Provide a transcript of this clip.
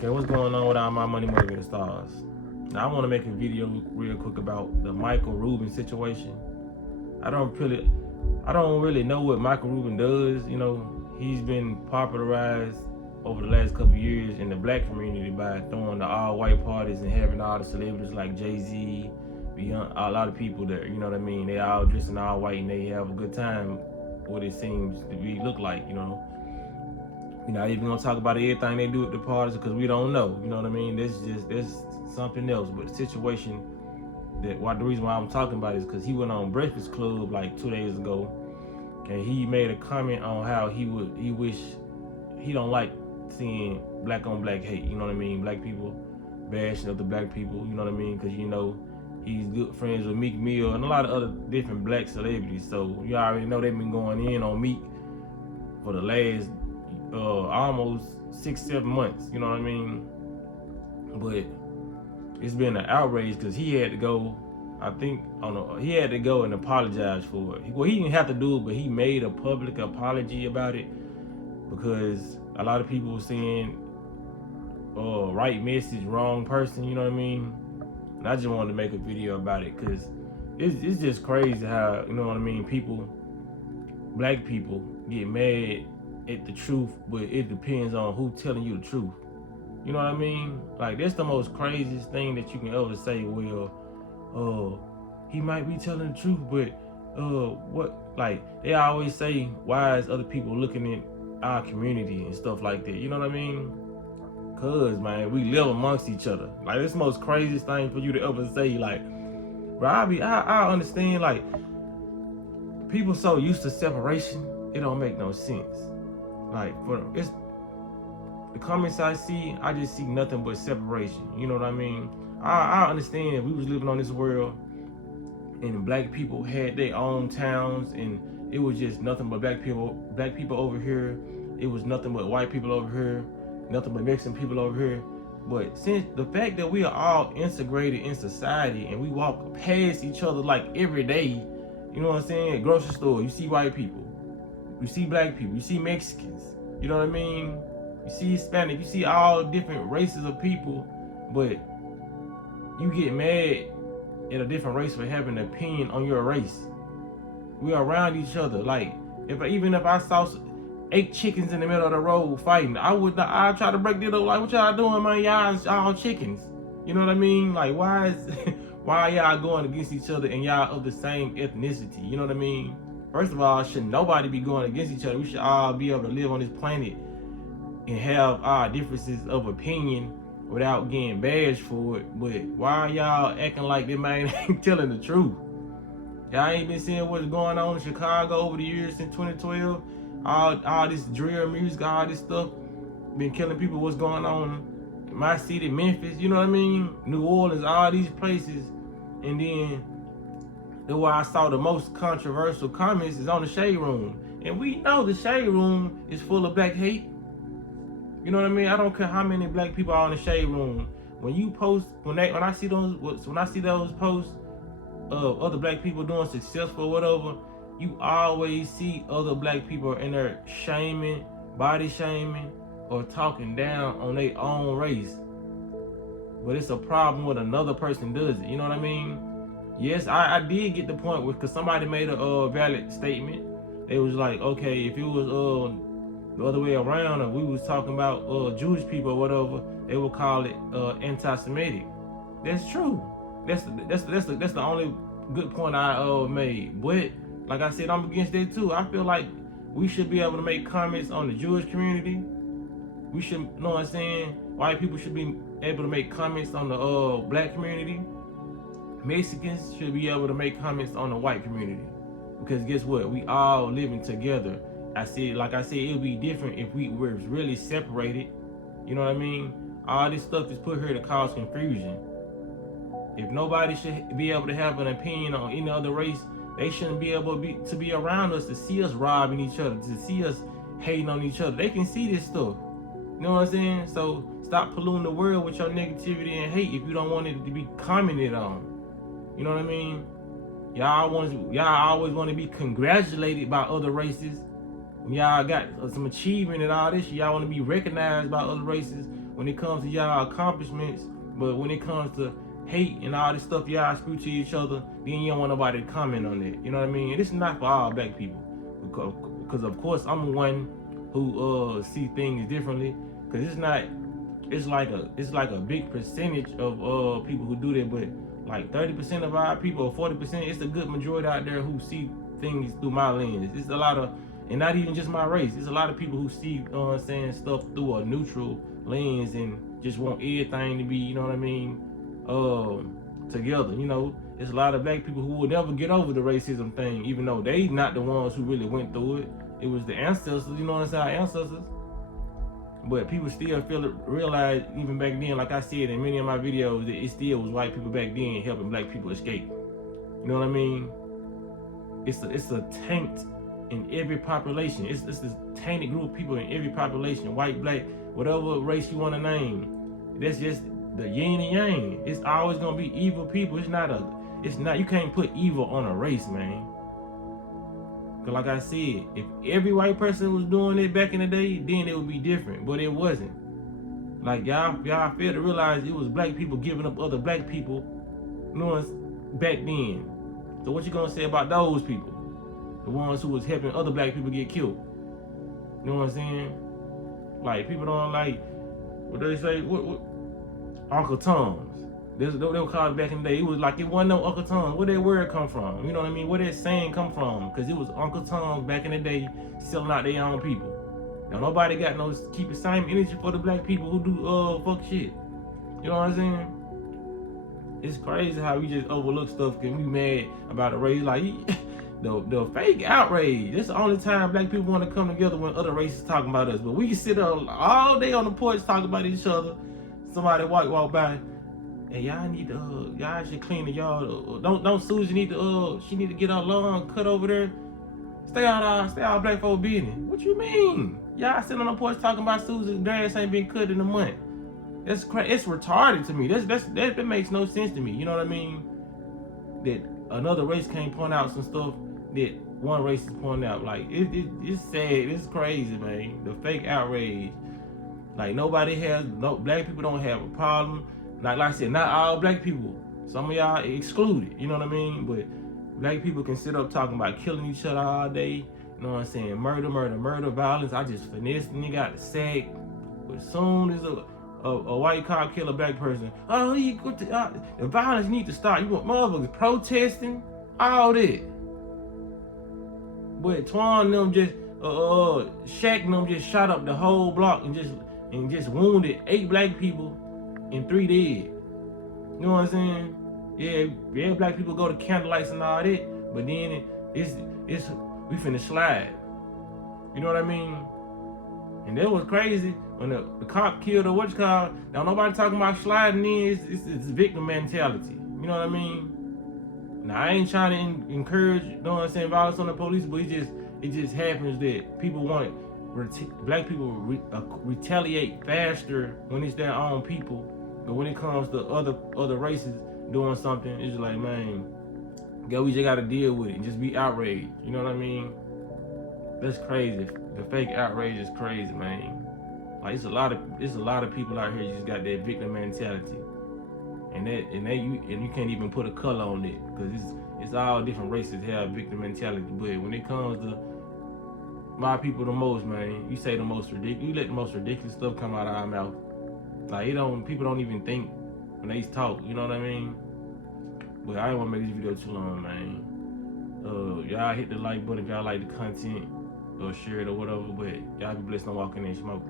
Okay, what's going on with all my money motivated stars? Now I want to make a video real quick about the Michael Rubin situation. I don't really know what Michael Rubin does. You know, he's been popularized over the last couple of years in the black community by throwing the all-white parties and having all the celebrities like Jay-Z, Beyonce, a lot of people there. You know what I mean? They all dressing all white and they have a good time. What it seems to be look like, you know. We're not even gonna talk about everything they do at the parties because we don't know. You know what I mean? That's something else. But the situation the reason why I'm talking about is because he went on Breakfast Club like 2 days ago, and he made a comment on how he wish he don't like seeing black on black hate. You know what I mean? Black people bashing other black people. You know what I mean? Because you know he's good friends with Meek Mill and a lot of other different black celebrities. So you already know they've been going in on Meek for the last almost 6-7 months, you know what I mean? But it's been an outrage because he had to go, he had to go and apologize for it. Well, he didn't have to do it, but he made a public apology about it because a lot of people were saying, right message, wrong person, you know what I mean? And I just wanted to make a video about it because it's just crazy how, you know what I mean, black people get mad at the truth, but it depends on who's telling you the truth. You know what I mean? Like, that's the most craziest thing that you can ever say. Well, he might be telling the truth, but what? Like, they always say, why is other people looking at our community and stuff like that? You know what I mean? Cause, man, we live amongst each other. Like, it's the most craziest thing for you to ever say. Like, bro, I understand. Like, people so used to separation, it don't make no sense. Like, it's the comments I just see nothing but separation. You know what I mean? I understand if we was living on this world and black people had their own towns and it was just nothing but black people over here. It was nothing but white people over here, nothing but Mexican people over here. But since the fact that we are all integrated in society and we walk past each other like every day, you know what I'm saying? Grocery store, you see white people. You see black people, you see Mexicans, you know what I mean? You see Hispanic, you see all different races of people, but you get mad at a different race for having an opinion on your race. We are around each other. Like, even if I saw 8 chickens in the middle of the road fighting, I'd try to break it up. Like, what y'all doing, man? Y'all all chickens. You know what I mean? Like, why are y'all going against each other and y'all of the same ethnicity? You know what I mean? First of all, should nobody be going against each other. We should all be able to live on this planet and have our differences of opinion without getting bashed for it. But why y'all acting like this man ain't telling the truth? Y'all ain't been seeing what's going on in Chicago over the years since 2012. All this drill music, all this stuff been killing people. What's going on in my city, Memphis, you know what I mean? New Orleans, all these places. And then that's why I saw the most controversial comments is on the Shade Room. And we know the Shade Room is full of black hate. You know what I mean? I don't care how many black people are in the Shade Room. When you post, when I see those posts of other black people doing successful or whatever, you always see other black people in there shaming, body shaming, or talking down on their own race. But it's a problem when another person does it. You know what I mean? Yes, I did get the point with, because somebody made a valid statement. They was like, okay, if it was the other way around, and we was talking about Jewish people or whatever, they would call it anti-Semitic. That's true. That's the only good point I made. But like I said, I'm against that too. I feel like we should be able to make comments on the Jewish community. We should, you know what I'm saying? White people should be able to make comments on the black community. Mexicans should be able to make comments on the white community. Because guess what? We all living together. Like I said, it would be different if we were really separated. You know what I mean? All this stuff is put here to cause confusion. If nobody should be able to have an opinion on any other race, they shouldn't be able to be around us, to see us robbing each other, to see us hating on each other. They can see this stuff. You know what I'm saying? So stop polluting the world with your negativity and hate if you don't want it to be commented on. You know what I mean? Y'all always want to be congratulated by other races. When y'all got some achievement and all this, y'all want to be recognized by other races. when it comes to y'all accomplishments, but when it comes to hate and all this stuff y'all spew to each other, then you don't want nobody to comment on it. You know what I mean? And this is not for all black people, because of course I'm one who see things differently. Because it's like a big percentage of people who do that, but like 30% of our people, or 40%, it's a good majority out there who see things through my lens. It's a lot of, and not even just my race, it's a lot of people who see saying stuff through a neutral lens and just want everything to be, you know what I mean, together. You know, it's a lot of black people who will never get over the racism thing, even though they not the ones who really went through it. It was the ancestors, you know what I'm saying, our ancestors. But people still realize, even back then, like I said in many of my videos, that it still was white people back then helping black people escape. You know what I mean? It's a taint in every population. It's this tainted group of people in every population, white, black, whatever race you want to name. That's just the yin and yang. It's always gonna be evil people. It's not. You can't put evil on a race, man. Cause like I said, if every white person was doing it back in the day, then it would be different. But it wasn't. Like y'all fail to realize it was black people giving up other black people, you know, back then. So what you gonna say about those people? The ones who was helping other black people get killed. You know what I'm saying? Like people don't like what they say. What Uncle Tom's. They were called back in the day. It was like it wasn't no Uncle Tom. Where that word come from? You know what I mean? Where that saying come from? Because it was Uncle Tom back in the day selling out their own people. Now nobody got no keep the same energy for the black people who do fuck shit. You know what I'm saying? It's crazy how we just overlook stuff because we mad about a race. Like the fake outrage. That's the only time black people want to come together when other races talking about us. But we can sit up all day on the porch talking about each other. Somebody white walk by. Hey, y'all need to, y'all should clean the yard. Don't Susan need to, she need to get her lawn cut over there. Stay out black folk business. What you mean? Y'all sitting on the porch talking about Susan's grass ain't been cut in a month. That's crazy. It's retarded to me. That makes no sense to me. You know what I mean? That another race can't point out some stuff that one race is pointing out. Like it's sad. It's crazy, man. The fake outrage. Like black people don't have a problem. Like I said, not all black people. Some of y'all excluded, you know what I mean? But black people can sit up talking about killing each other all day. You know what I'm saying? Murder, violence. I just finessed and you got the sack. But as soon as a white cop kill a black person, the violence need to stop. You want motherfuckers protesting, all that. But Twan them just, Shaq them just shot up the whole block and just wounded 8 black people and 3 dead. You know what I'm saying? Yeah, black people go to candlelights and all that, but then we finna slide. You know what I mean? And that was crazy when the cop killed or what's called. Now nobody talking about sliding in. It's victim mentality. You know what I mean? Now I ain't trying to encourage, you know what I'm saying, violence on the police, but it just happens that people want black people retaliate faster when it's their own people. But when it comes to other races doing something, it's just like, man, we just gotta deal with it and just be outraged. You know what I mean? That's crazy. The fake outrage is crazy, man. Like it's a lot of people out here just got that victim mentality, and you can't even put a color on it because it's all different races have victim mentality. But when it comes to my people the most, man, you say the most ridiculous. You let the most ridiculous stuff come out of our mouth. Like people don't even think when they talk. You know what I mean? But I don't want to make this video too long, man. Y'all hit the like button if y'all like the content, or share it or whatever. But y'all be blessed on walking in smoke.